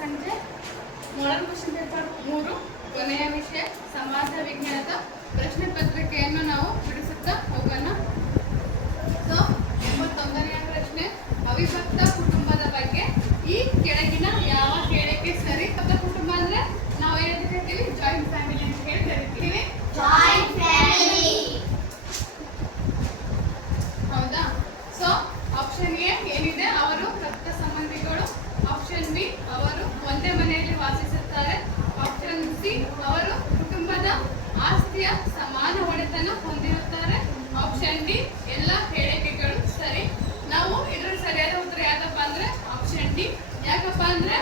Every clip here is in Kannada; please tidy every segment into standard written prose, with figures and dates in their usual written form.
ಸಂಜೆ ಮಾಡಲ್ ಕ್ವೆಶ್ಚನ್ ಪೇಪರ್ 3 ಕೊನೆಯ ವಿಷಯ ಸಮಾಜ ವಿಜ್ಞಾನದ ಪ್ರಶ್ನೆ ಪತ್ರಿಕೆಯನ್ನು ನಾವು ಬಿಡಿಸುತ್ತಾ ಹೋಗೋಣ. ಸೊ 81ನೇ ಪ್ರಶ್ನೆ, ಅವಿಭಕ್ತ ಕುಟುಂಬದ ಬಗ್ಗೆ ಈ ಕೆಳಗಿನ ಯಾವ ಹೇಳಿಕೆ ಸರಿ? ಕುಟುಂಬ ಅಂದ್ರೆ ನಾವು ಏನು ಹೇಳ್ತೀವಿ? ಜಾಯಿಂಟ್ ಫ್ಯಾಮಿಲಿ ಅಂತ ಹೇಳಿ ಕರಿತೀವಿ. ಜಾಯಿಂಟ್ ಫ್ಯಾಮಿಲಿ, ಹೌದಾ? ಸೊ ಆಪ್ಷನ್ ಎ ಏನಿದೆ, ಅವರು ರಕ್ತ ಸಂಬಂಧಿಗಳು. ಆಪ್ಷನ್ ಬಿ, ಅವರು ಒಂದೇ ಮನೆಯಲ್ಲಿ ವಾಸಿಸುತ್ತಾರೆ. ಆಪ್ಷನ್ ಸಿ, ಅವರು ಕುಟುಂಬದ ಆಸ್ತಿಯ ಸಮಾನ ಒಡೆತನ ಹೊಂದಿರುತ್ತಾರೆ. ಆಪ್ಷನ್ ಡಿ, ಎಲ್ಲ ಹೇಳಿಕೆಗಳು ಸರಿ. ನಾವು ಇದರ ಸರಿಯಾದ ಉತ್ತರ ಯಾಕಪ್ಪ ಅಂದ್ರೆ ಆಪ್ಷನ್ ಡಿ. ಯಾಕಪ್ಪ ಅಂದ್ರೆ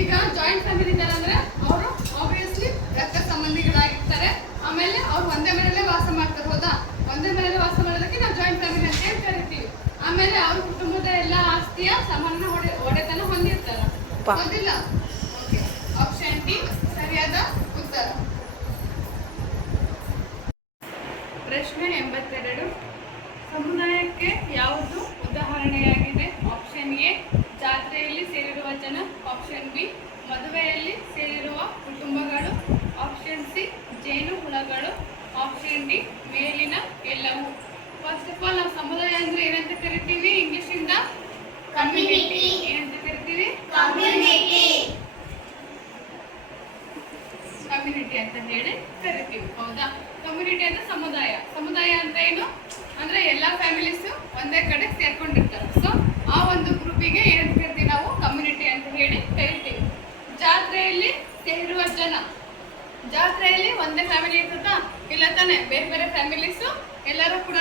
ಈಗ ಜಾಯಿಂಟ್ ಫ್ಯಾಮಿಲಿ ಇದ್ದಾರೆ ಅಂದ್ರೆ ಅವರು ಆಬ್ವಿಯಸ್ಲಿ ರಕ್ತ ಸಂಬಂಧಿಗಳಾಗಿರ್ತಾರೆ. ಆಮೇಲೆ ಅವ್ರು ಒಂದೇ ಮನೆಯಲ್ಲೇ ವಾಸ ಮಾಡ್ತಾರೆ. ಹೌದಾ? ಒಂದೇ ಮನೆಯಲ್ಲೇ ವಾಸ ಮಾಡೋದಕ್ಕೆ ನಾವು ಜಾಯಿಂಟ್ ಫ್ಯಾಮಿಲಿ ಅಂತ ಹೇಳಿ ಕರಿತೀವಿ. ಆಮೇಲೆ ಅವ್ರ ಕುಟುಂಬದ ಎಲ್ಲ ಆಸ್ತಿಯ ಸಮಾನ ಒಡೆತನ ಹೊಂದಿರ್ತಾರ. ಹೌದಿಲ್ಲ? ಆಪ್ಷನ್ ಡಿ ಸರಿಯಾದ ಉತ್ತರ. ಪ್ರಶ್ನೆ 82, ಸಮುದಾಯಕ್ಕೆ ಯಾವುದು ಉದಾಹರಣೆಯಾಗಿದೆ? ಆಪ್ಷನ್ ಎ, ಜಾತ್ರೆಯಲ್ಲಿ ಸೇರಿರುವ ಜನ. ಆಪ್ಷನ್ ಬಿ, ಮದುವೆಯಲ್ಲಿ ಸೇರಿರುವ ಕುಟುಂಬಗಳು. ಆಪ್ಷನ್ ಸಿ, ಜೇನು ಹುಳಗಳು. ಆಪ್ಷನ್ ಡಿ, ಮೇಲಿನ ಎಲ್ಲವೂ. ಫಸ್ಟ್ ಆಫ್ ಆಲ್ ನಾವು ಸಮುದಾಯ ಅಂದ್ರೆ ಏನಂತ ಕರಿತೀವಿ? ಇಂಗ್ಲಿಷ್ ಇಂದ ಕಮ್ಯುನಿಟಿ. ಏನಂತ ಕರಿತೀವಿ? ಕಮ್ಯುನಿಟಿ. ಕಮ್ಯುನಿಟಿ ಅಂತ ಹೇಳಿ ಕರಿತೀವಿ. ಹೌದಾ? ಕಮ್ಯುನಿಟಿ ಅಂದ್ರೆ ಸಮುದಾಯ. ಸಮುದಾಯ ಅಂತ ಏನು ಅಂದ್ರೆ ಎಲ್ಲಾ ಫ್ಯಾಮಿಲೀಸ್ ಒಂದೇ ಕಡೆ ಸೇರ್ಕೊಂಡಿರ್ತಾರೆ. ಸೊ ಆ ಒಂದು ಗ್ರೂಪಿಗೆ ಏನಂತ ಕರಿತೀವಿ? ನಾವು ಕಮ್ಯುನಿಟಿ ಅಂತ ಹೇಳಿ ಕರಿತೀವಿ. ಜಾತ್ರೆಯಲ್ಲಿ ಸೇರಿರುವ ಜನ, ಜಾತ್ರೆಯಲ್ಲಿ ಒಂದೇ ಫ್ಯಾಮಿಲಿ ಇರ್ತದ? ಇಲ್ಲ ತಾನೆ, ಬೇರೆ ಬೇರೆ ಫ್ಯಾಮಿಲೀಸ್ ಎಲ್ಲರೂ ಕೂಡ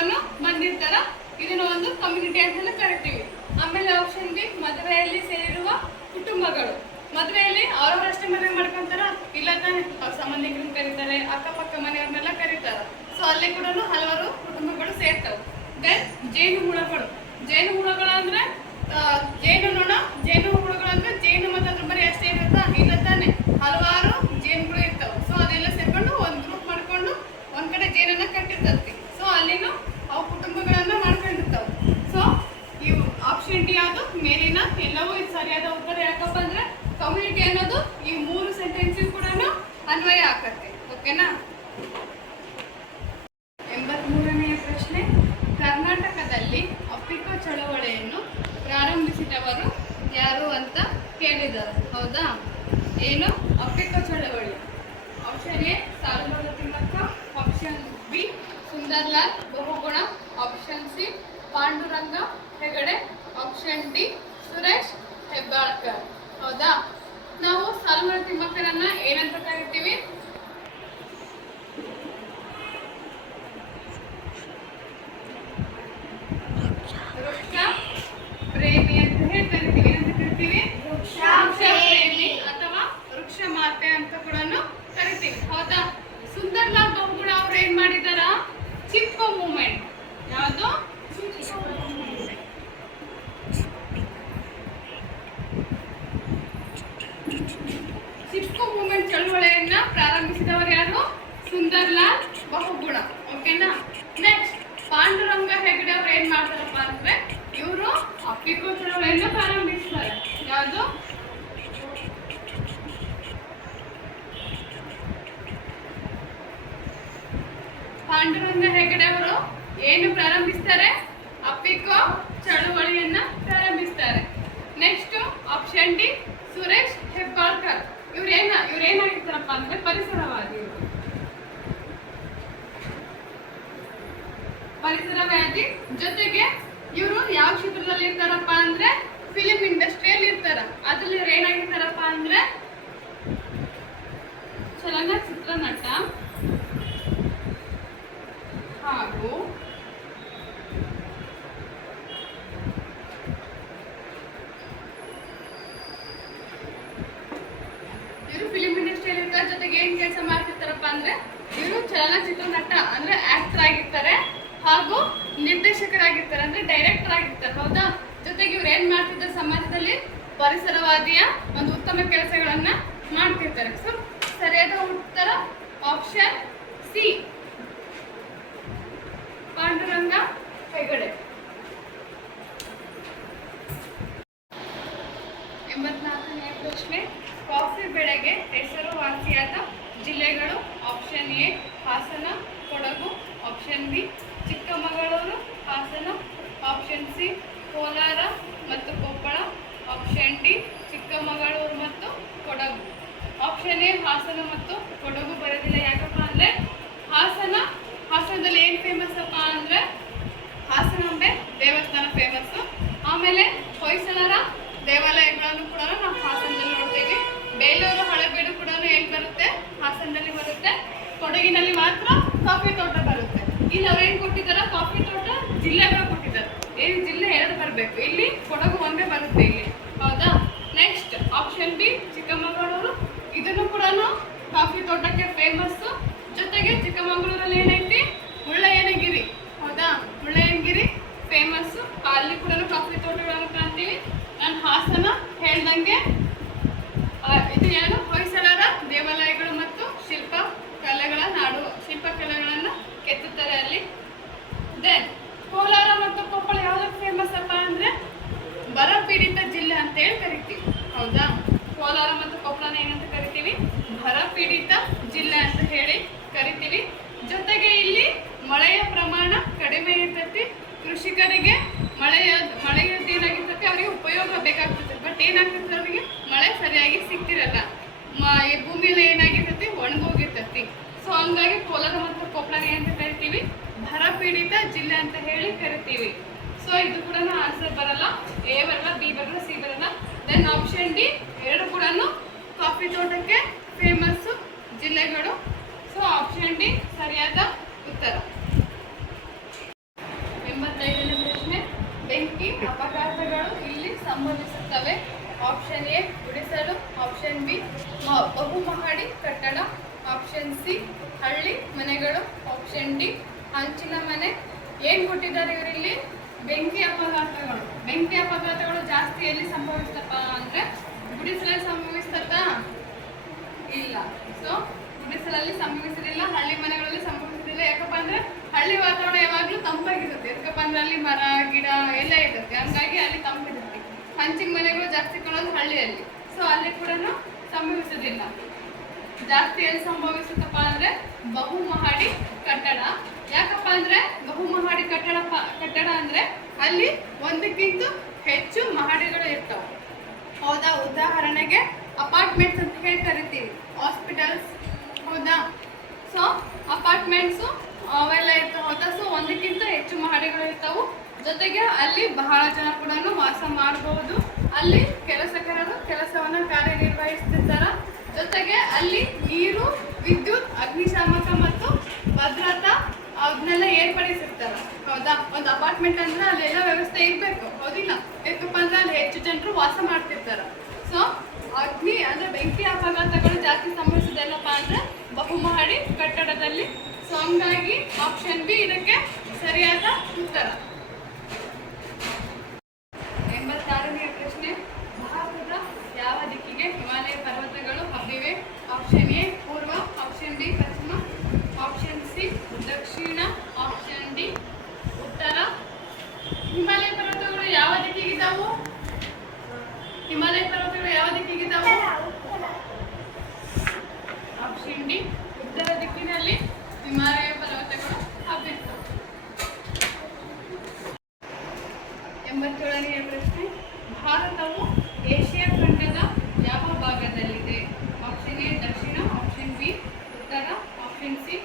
ಬಂದಿರ್ತಾರ. ಇದನ್ನ ಒಂದು ಕಮ್ಯುನಿಟಿ ಅಂತ ಕರಿತೀವಿ. ಆಮೇಲೆ ಆಪ್ಷನ್ ಬಿ, ಮದುವೆಯಲ್ಲಿ ಸೇರಿರುವ ಕುಟುಂಬಗಳು. ಮದುವೆಯಲ್ಲಿ ಅವರವರಷ್ಟೇ ಮದುವೆ ಮಾಡ್ಕೊಂತಾರ? ಇಲ್ಲ ತಾನೆ, ಅವ್ರ ಸಂಬಂಧಿಕರನ್ನ ಕರೀತಾರೆ, ಅಕ್ಕಪಕ್ಕ ಮನೆಯವ್ರನ್ನೆಲ್ಲ ಕರೀತಾರ. ಸೊ ಅಲ್ಲಿ ಕೂಡ ಹಲವಾರು ಕುಟುಂಬಗಳು ಸೇರ್ತವೆ. ದೆನ್ ಜೇನು ಹುಳಗಳು. ಜೇನು ಹುಳಗಳು ಅಂದ್ರೆ ಜೇನು ನೊಣ. ಜೇನು ಹುಳಗಳು ಅಂದ್ರೆ ಜೇನು ಮತ್ತು ಅದ್ರ ಮರಿ ಅಷ್ಟೇ ಇರುತ್ತಾ? ಇಲ್ಲ ತಾನೆ, ಹಲವಾರು ಜೇನುಗಳು ಇರ್ತಾವೆ. ಸೊ ಅದೆಲ್ಲ ಸೇರ್ಕೊಂಡು ಒಂದು ಗ್ರೂಪ್ ಮಾಡ್ಕೊಂಡು ಒಂದ್ ಕಡೆ ಜೇನನ್ನ ಕಟ್ಟಿರ್ತೈತಿ. ಸೊ ಅಲ್ಲಿನೂ ಅವು ಕುಟುಂಬಗಳನ್ನ ಮಾಡ್ಕೊಂಡಿರ್ತಾವೆ. ಸೊ ಇವು ಆಪ್ಷನ್ ಡಿ ಯಾವುದು? ಮೇಲಿನ ಎಲ್ಲವೂ ಇದು ಸರಿಯಾದ ಉತ್ತರ. ಯಾಕಪ್ಪ ಅಂದ್ರೆ ಕಮ್ಯುನಿಟಿ ಅನ್ನೋದು ಈ 3 ಸೆಂಟೆನ್ಸ್ ಕೂಡ ಅನ್ವಯ ಆಗತ್ತೆ. ಓಕೆನಾ? 83ನೇ ಪ್ರಶ್ನೆ, ಕರ್ನಾಟಕದಲ್ಲಿ ಅಪ್ಪಿಕೋ ಚಳವಳಿಯನ್ನು ಪ್ರಾರಂಭಿಸಿದವರು ಯಾರು ಅಂತ ಕೇಳಿದರು. ಹೌದಾ? ಏನು ಅಪ್ಪಿಕೋ ಚಳವಳಿ? ಆಪ್ಷನ್ ಎ, ಸಾಲುಮರದ Thimmakka. Option B, Sunderlal Bahuguna. Option C, Panduranga Hegde. Option D, Suresh Hebbalkar. ಹೌದಾ? ನಾವು ಸಾಲುಮರದ ತಿಮ್ಮಕ್ಕನನ್ನ ಏನಂತ ಕರಿತೀವಿ? ವೃಕ್ಷ ಪ್ರೇಮಿ ಅಂತ ಹೇಳಿ ಕರಿತೀವಿ. ಏನಂತ ಕರಿತೀವಿ? ವೃಕ್ಷ ಪ್ರೇಮಿ ಅಥವಾ ವೃಕ್ಷ ಮಾತೆ ಅಂತ ಕೂಡ ಕರಿತೀವಿ. ಹೌದಾ? ಸುಂದರ್ಲಾಲ್ ಬಹುಗುಣ ಅವ್ರು ಏನ್ ಮಾಡಿದಾರ? ಚಿಪ್ಕೋ ಮೂವ್ಮೆಂಟ್. ಯಾವುದು? ಚಿಪ್ಕೋ ಮೂವ್ಮೆಂಟ್ ಚಳವಳಿಯನ್ನ ಪ್ರಾರಂಭಿಸಿದವರು ಯಾರು? ಸುಂದರ್ಲಾಲ್ ಬಹುಗುಣ. ಓಕೆನಾ? ನೆಕ್ಸ್ಟ್ ಪಾಂಡುರಂಗ ಹೆಗಡೆ ಅವ್ರು ಏನ್ ಮಾಡ್ತಾರಪ್ಪ ಅಂದ್ರೆ ಇವರು ಅಪ್ಪಿಕೋ ಚಳವಳಿಯನ್ನ ಪ್ರಾರಂಭಿಸ್ತಾರೆ. ಯಾವುದು? ಪಾಂಡುರಂಗ ಹೆಗಡೆ ಅವರು ಏನು ಪ್ರಾರಂಭಿಸ್ತಾರೆ? ಅಪ್ಪಿಕೋ ಚಳವಳಿಯನ್ನ ಪ್ರಾರಂಭಿಸ್ತಾರೆ. Next option D, Suresh Hebbalkar. ಇವ್ರೇನಾಗಿರ್ತಾರಪ್ಪ ಅಂದ್ರೆ ಪರಿಸರವಾದಿ. ಪರಿಸರವಾದಿ ಜೊತೆಗೆ ಇವರು ಯಾವ ಕ್ಷೇತ್ರದಲ್ಲಿ ಇರ್ತಾರಪ್ಪ ಅಂದ್ರೆ ಫಿಲಿಂ ಇಂಡಸ್ಟ್ರಿಯಲ್ಲಿ ಇರ್ತಾರ. ಅದ್ರಲ್ಲಿ ಇವ್ರು ಏನಾಗಿರ್ತಾರಪ್ಪ ಅಂದ್ರೆ ಚಲನಚಿತ್ರ ನಟ ಹಾಗೂ ಇವರು ಫಿಲಿಂ ಇಂಡಸ್ಟ್ರಿಯಲ್ಲಿ ಇರ್ತಾರೆ. ಜೊತೆಗೆ ಏನ್ ಕೆಲಸ ಮಾಡ್ತಿರ್ತಾರಪ್ಪ ಅಂದ್ರೆ ಇವರು ಚಲನಚಿತ್ರ ನಟ ಅಂದ್ರೆ ಆಕ್ಟರ್ ಆಗಿರ್ತಾರೆ ಹಾಗೂ ನಿರ್ದೇಶಕರಾಗಿರ್ತಾರೆ ಅಂದ್ರೆ ಡೈರೆಕ್ಟರ್ ಆಗಿರ್ತಾರೆ. ಹೌದಾ? ಜೊತೆಗೆ ಇವ್ರು ಏನ್ ಮಾಡ್ತಿದ್ದಾರೆ? ಸಮಾಜದಲ್ಲಿ ಪರಿಸರವಾದಿಯ ಒಂದು ಉತ್ತಮ ಕೆಲಸಗಳನ್ನ ಮಾಡ್ತಿರ್ತಾರೆ. ಸೊ ಸರಿಯಾದ ಉತ್ತರ ಆಪ್ಷನ್ ಸಿ, ಪಾಂಡುರಂಗ ಹೆಗಡೆ. 84ನೇ ಪ್ರಶ್ನೆ, ಕಾಫಿ ಬೆಳೆಗೆ ಹೆಸರುವಾಸಿಯಾದ ಜಿಲ್ಲೆಗಳು. Option A Hassan, Kodagu. Option B Chikkamagaluru, Hassan. Option C Kolar ಮತ್ತು ಕೊಪ್ಪಳ. ಆಪ್ಷನ್ ಡಿ ಚಿಕ್ಕಮಗಳೂರು ಮತ್ತು ಕೊಡಗು. ಆಪ್ಷನ್ ಎ ಹಾಸನ ಮತ್ತು ಕೊಡಗು ಬರೋದಿಲ್ಲ. ಯಾಕಪ್ಪ ಅಂದರೆ ಹಾಸನದಲ್ಲಿ ಏನು ಫೇಮಸ್ ಅಪ್ಪ ಅಂದರೆ ಹಾಸನಾಂಬೆ ದೇವಸ್ಥಾನ ಫೇಮಸ್ಸು. ಆಮೇಲೆ ಹೊಯ್ಸಳರ ದೇವಾಲಯಗಳನ್ನು ಕೂಡ ನಾವು ಹಾಸನದಲ್ಲಿ ನೋಡ್ತೀವಿ. ಬೇಲೂರು ಹಳೆಬೀಡು ಕೂಡ ಎಲ್ಲಿ ಬರುತ್ತೆ? ಹಾಸನದಲ್ಲಿ ಬರುತ್ತೆ. ಕೊಡಗಿನಲ್ಲಿ ಮಾತ್ರ ಕಾಫಿ ತೋಟ ಬರುತ್ತೆ. ಇಲ್ಲಿ ಅವ್ರೇನು ಕೊಟ್ಟಿದ್ದಾರೆ? ಕಾಫಿ ತೋಟ ಜಿಲ್ಲೆಗಳು ಕೊಟ್ಟಿದ್ದಾರೆ. ಏನು ಜಿಲ್ಲೆ ಎರಡು ಬರಬೇಕು, ಇಲ್ಲಿ ಕೊಡಗು ಒಂದೇ ಬರುತ್ತೆ ಇಲ್ಲಿ. ಹೌದಾ? Next option B Chikkamagaluru. ಇದನ್ನು ಕೂಡ ಕಾಫಿ ತೋಟಕ್ಕೆ ಫೇಮಸ್ಸು. ಜೊತೆಗೆ ಚಿಕ್ಕಮಗಳೂರಲ್ಲಿ ಏನೈತಿ? ಮುಳ್ಳಯ್ಯನಗಿರಿ. ಹೌದಾ? ಮುಳ್ಳಯ್ಯನಗಿರಿ ಫೇಮಸ್ಸು. ಅಲ್ಲಿ ಕೂಡ ಕಾಫಿ ತೋಟಗಳನ್ನು ಕಾಣ್ತೀವಿ. ನಾನು ಹಾಸನ ಹೇಳ್ದಂಗೆ ಇದು ಏನು ಹೊಯ್ಸಳರ ದೇವಾಲಯಗಳು ಮತ್ತು ಶಿಲ್ಪಕಲೆಗಳ ನಾಡು. ಶಿಲ್ಪಕಲೆಗಳನ್ನು ಕೆತ್ತುತ್ತಾರೆ ಅಲ್ಲಿ. ದೆನ್ ಕೋಲಾರ ಮತ್ತು ಕೊಪ್ಪಳ ಯಾವುದಕ್ಕೆ ಫೇಮಸ್ ಅಪ್ಪ ಅಂದರೆ ಬರಪೀಡಿತ ಜಿಲ್ಲೆ ಅಂತೇಳಿ ಕರಿತೀವಿ. ಹೌದಾ? ಕೋಲಾರ ಮತ್ತು ಕೊಪ್ಪಳನ ಏನಂತ ಕರಿತೀವಿ? ಬರಪೀಡಿತ ಜಿಲ್ಲೆ ಅಂತ ಹೇಳಿ ಕರಿತೀವಿ. ಜೊತೆಗೆ ಇಲ್ಲಿ ಮಳೆಯ ಪ್ರಮಾಣ ಕಡಿಮೆ ಇರ್ತೈತಿ. ಕೃಷಿಕರಿಗೆ ಮಳೆಯದ್ದು ಏನಾಗಿರ್ತೈತಿ? ಅವರಿಗೆ ಉಪಯೋಗ ಬೇಕಾಗ್ತದೆ. ಬಟ್ ಏನಾಗ್ತದೆ? ಅವರಿಗೆ ಮಳೆ ಸರಿಯಾಗಿ ಸಿಗ್ತಿರಲ್ಲ. ಈ ಭೂಮಿಯಲ್ಲಿ ಏನಾಗಿರ್ತೈತಿ? ಒಣಗೋಗಿರ್ತೈತಿ. ಸೊ ಹಂಗಾಗಿ ಕೋಲಾರ ಮತ್ತು ಕೊಪ್ಪಳ ಏನಂತ ಕರಿತೀವಿ? ಬರಪೀಡಿತ ಜಿಲ್ಲೆ ಅಂತ ಹೇಳಿ ಕರಿತೀವಿ. ಸೊ ಇದು ಕೂಡ ಆನ್ಸರ್ ಬರಲ್ಲ. ಎ ಬರಲ್ಲ, ಬಿ ಬರಲ್ಲ, ಸಿ ಬರಲ್ಲ. ದೆನ್ ಆಪ್ಷನ್ ಡಿ ಎರಡು ಕೂಡ ಕಾಫಿ ತೋಟಕ್ಕೆ ಫೇಮಸ್ಸು ಜಿಲ್ಲೆಗಳು. ಸೊ ಆಪ್ಷನ್ ಡಿ ಸರಿಯಾದ ಉತ್ತರ. 85ನೇ ಪ್ರಶ್ನೆ, ಬೆಂಕಿ ಅಪಘಾತಗಳು ಇಲ್ಲಿ ಸಂಭವಿಸುತ್ತವೆ. ಆಪ್ಷನ್ ಎ ಗುಡಿಸಲು. ಆಪ್ಷನ್ ಬಿ ಬಹುಮಹಡಿ ಕಟ್ಟಡ. ಆಪ್ಷನ್ ಸಿ ಹಳ್ಳಿ ಮನೆಗಳು. ಆಪ್ಷನ್ ಡಿ ಹಂಚಿನ ಮನೆ. ಏನು ಕೊಟ್ಟಿದ್ದಾರೆ ಇವರಲ್ಲಿ? ಬೆಂಕಿ ಅಪಘಾತಗಳು ಜಾಸ್ತಿ ಎಲ್ಲಿ ಸಂಭವಿಸ್ತಪ್ಪ ಅಂದರೆ ಗುಡಿಸಲಲ್ಲಿ ಸಂಭವಿಸ್ತತ್ತ? ಇಲ್ಲ. ಸೊ ಗುಡಿಸಲಲ್ಲಿ ಸಂಭವಿಸಲಿಲ್ಲ, ಹಳ್ಳಿ ಮನೆಗಳಲ್ಲಿ ಸಂಭವಿಸಲಿಲ್ಲ. ಯಾಕಪ್ಪ ಅಂದರೆ ಹಳ್ಳಿ ವಾತಾವರಣ ಯಾವಾಗಲೂ ತಂಪಾಗಿರುತ್ತೆ. ಯಾಕಪ್ಪ ಅಂದರೆ ಅಲ್ಲಿ ಮರ ಗಿಡ ಎಲ್ಲ ಇರುತ್ತೆ, ಹಂಗಾಗಿ ಅಲ್ಲಿ ತಂಪಿರುತ್ತೆ. ಹಂಚಿನ ಮನೆಗಳು ಜಾಸ್ತಿ ಕಾಣೋದು ಹಳ್ಳಿಯಲ್ಲಿ. ಸೊ ಅಲ್ಲಿ ಕೂಡ ಸಂಭವಿಸೋದಿಲ್ಲ. ಜಾಸ್ತಿ ಎಲ್ಲಿ ಸಂಭವಿಸುತ್ತಪ್ಪ ಅಂದರೆ ಬಹುಮಹಡಿ ಕಟ್ಟಡ. ಯಾಕಪ್ಪ ಅಂದರೆ ಬಹುಮಹಡಿ ಕಟ್ಟಡ ಅಂದರೆ ಅಲ್ಲಿ ಒಂದಕ್ಕಿಂತ ಹೆಚ್ಚು ಮಹಡಿಗಳು ಇರ್ತವೆ. ಹೌದಾ? ಉದಾಹರಣೆಗೆ ಅಪಾರ್ಟ್ಮೆಂಟ್ಸ್ ಅಂತ ಹೇಳಿ ಕರಿತೀವಿ, ಹಾಸ್ಪಿಟಲ್ಸ್. ಹೌದಾ? ಸೊ ಅಪಾರ್ಟ್ಮೆಂಟ್ಸು ಅವೆಲ್ಲ ಇರ್ತವೆ. ಹೌದಾ? ಸೊ ಒಂದಕ್ಕಿಂತ ಹೆಚ್ಚು ಮಹಡಿಗಳು ಇರ್ತವೆ. ಜೊತೆಗೆ ಅಲ್ಲಿ ಬಹಳ ಜನ ಕೂಡ ವಾಸ ಮಾಡಬಹುದು. ಅಲ್ಲಿ ಕೆಲಸಗಾರರು ಕೆಲಸವನ್ನು ಕಾರ್ಯನಿರ್ವಹಿಸ್ತಿರ್ತಾರೆ. ಜೊತೆಗೆ ಅಲ್ಲಿ ನೀರು, ವಿದ್ಯುತ್, ಅಗ್ನಿಶಾಮಕ ಮತ್ತು ಭದ್ರತಾ ಅದನ್ನೆಲ್ಲ ಏರ್ಪಡಿಸಿರ್ತಾರೆ. ಹೌದಾ? ಒಂದು ಅಪಾರ್ಟ್ಮೆಂಟ್ ಅಂದ್ರೆ ಅಲ್ಲೆಲ್ಲ ವ್ಯವಸ್ಥೆ ಇರಬೇಕು. ಹೌದಿಲ್ಲ? ಯಾಕಪ್ಪ ಅಂದ್ರೆ ಅಲ್ಲಿ ಹೆಚ್ಚು ಜನರು ವಾಸ ಮಾಡ್ತಿರ್ತಾರೆ. ಸೊ ಅಗ್ನಿ ಅಂದ್ರೆ ಬೆಂಕಿ ಅಪಘಾತಗಳು ಜಾಸ್ತಿ ಸಂಭವಿಸೋದೆಲ್ಲಪ್ಪ ಅಂದ್ರೆ ಬಹುಮಹಡಿ ಕಟ್ಟಡದಲ್ಲಿ. ಸೊ ಹಂಗಾಗಿ ಆಪ್ಷನ್ ಬಿ ಇದಕ್ಕೆ ಸರಿಯಾದ ಉತ್ತರ. 86ನೇ ಪ್ರಶ್ನೆ, ಭಾರತದ ಯಾವ ದಿಕ್ಕಿಗೆ ಹಿಮಾಲಯ ಪರ್ವತಗಳು ಹಬ್ಬಿವೆ? ಆಪ್ಷನ್ ಎ ಪೂರ್ವ. ಆಪ್ಷನ್ ಬಿ ಪಶ್ಚಿಮ. ಆಪ್ಷನ್ ಸಿ ದಕ್ಷಿಣ. ಆಪ್ಷನ್ ಡಿ ಉತ್ತರ. ಹಿಮಾಲಯ ಪರ್ವತಗಳು ಯಾವ ದಿಕ್ಕಿಗಿದ್ದಾವು? ಹಿಮಾಲಯ ಪರ್ವತಗಳು ಯಾವ ದಿಕ್ಕಿಗಿದ್ದಾವು? ಆಪ್ಷನ್ ಡಿ ಉತ್ತರ ದಿಕ್ಕಿನಲ್ಲಿ ಹಿಮಾಲಯ ಪರ್ವತಗಳು ಹಬ್ಬಿರ್ತವೆ. 87ನೇ ಪ್ರಶ್ನೆ, ಭಾರತವು ಏಷ್ಯಾ ಖಂಡದ ಯಾವ ಭಾಗದಲ್ಲಿದೆ? Option A Dakshina. Option B ಉತ್ತರ. ಆಪ್ಷನ್ ಸಿ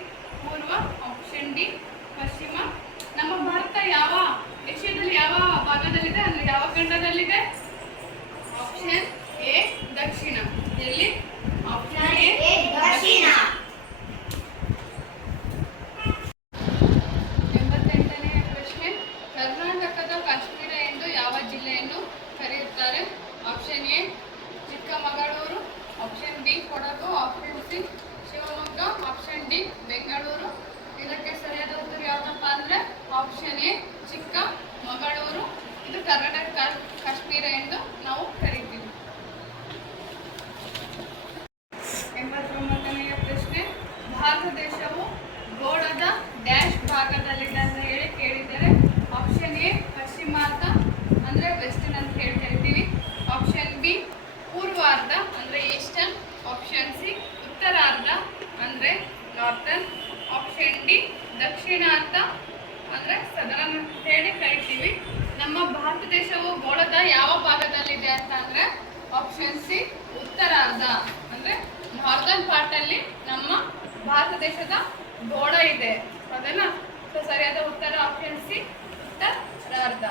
ಪೂರ್ವ. ಆಪ್ಷನ್ ಡಿ ಪಶ್ಚಿಮ. ನಮ್ಮ ಭಾರತ ಯಾವ ಏಷ್ಯಾದಲ್ಲಿ ಯಾವ ಭಾಗದಲ್ಲಿದೆ? ಅಂದರೆ ಯಾವ ಖಂಡದಲ್ಲಿದೆ? ಆಪ್ಷನ್ ಎ ದಕ್ಷಿಣ. ಎಲ್ಲಿ? ಆಪ್ಷನ್ ಎ ದಕ್ಷಿಣ. 88ನೇ ಪ್ರಶ್ನೆ, ಕರ್ನಾಟಕದ ಕಾಶ್ಮೀರ ಎಂದು ಯಾವ ಜಿಲ್ಲೆಯನ್ನು ಕರೆಯುತ್ತಾರೆ? Option A Chikkamagaluru. Option B Kodagu. Option C Shivamogga. Option D Bengaluru. ಇದಕ್ಕೆ ಸರಿಯಾದ ಉತ್ತರ ಯಾವುದಪ್ಪ ಅಂದರೆ ಆಪ್ಷನ್ ಎ ಚಿಕ್ಕಮಗಳೂರು. ಇದು ಕರ್ನಾಟಕ ಕಾಶ್ಮೀರ ಎಂದು ನಾವು ಕರಿತೀವಿ. 89ನೇ ಪ್ರಶ್ನೆ, ಭಾರತ ದೇಶವು ಗೋಳದ ಡ್ಯಾಶ್ ಭಾಗದಲ್ಲಿದೆ ಅಂತ ಹೇಳಿ ಕೇಳಿದರೆ? ಆಪ್ಷನ್ ಎ ಪಶ್ಚಿಮಾರ್ಧ ಅಂದರೆ ವೆಸ್ಟರ್ನ್ ಅಂತ ಹೇಳಿ ಕರಿತೀವಿ. ಆಪ್ಷನ್ ಬಿ ಕರಿತೀವಿ. ನಮ್ಮ ಭಾರತ ದೇಶವು ಗೋಳದ ಯಾವ ಭಾಗದಲ್ಲಿದೆ ಅಂತ ಅಂದ್ರೆ ಆಪ್ಷನ್ ಸಿ ಉತ್ತರಾರ್ಧ, ಅಂದ್ರೆ ನಾರ್ದರ್ನ್ ಪಾರ್ಟ್ ಅಲ್ಲಿ ನಮ್ಮ ಭಾರತ ದೇಶದ ಗೋಳ ಇದೆ. ಹೌದಲ್ಲ? ಸೊ ಸರಿಯಾದ ಉತ್ತರ ಆಪ್ಷನ್ ಸಿ ಉತ್ತರಾರ್ಧ.